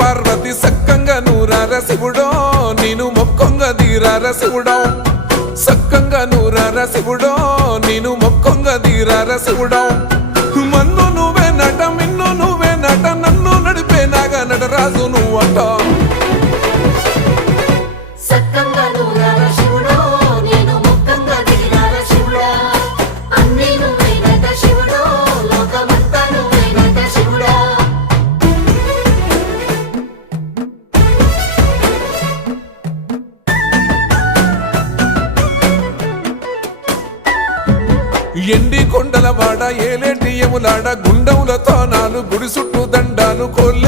పార్వతి సక్కంగా నూరార శివుడో నేను మొక్కొంగ దీరార శివుడో సక్కంగా నూరార శివుడో నేను మొక్కొంగ దీరార శివుడో మన్ను నువ్వే నట మిన్ను నువ్వే నట నన్ను నడిపే నాగ నటరాజు నువ్వంట ఎండి కొండల వాడ ఏలేటి యములాడ గుండములతో నాలు గుడి చుట్టూ దండాలు కోలి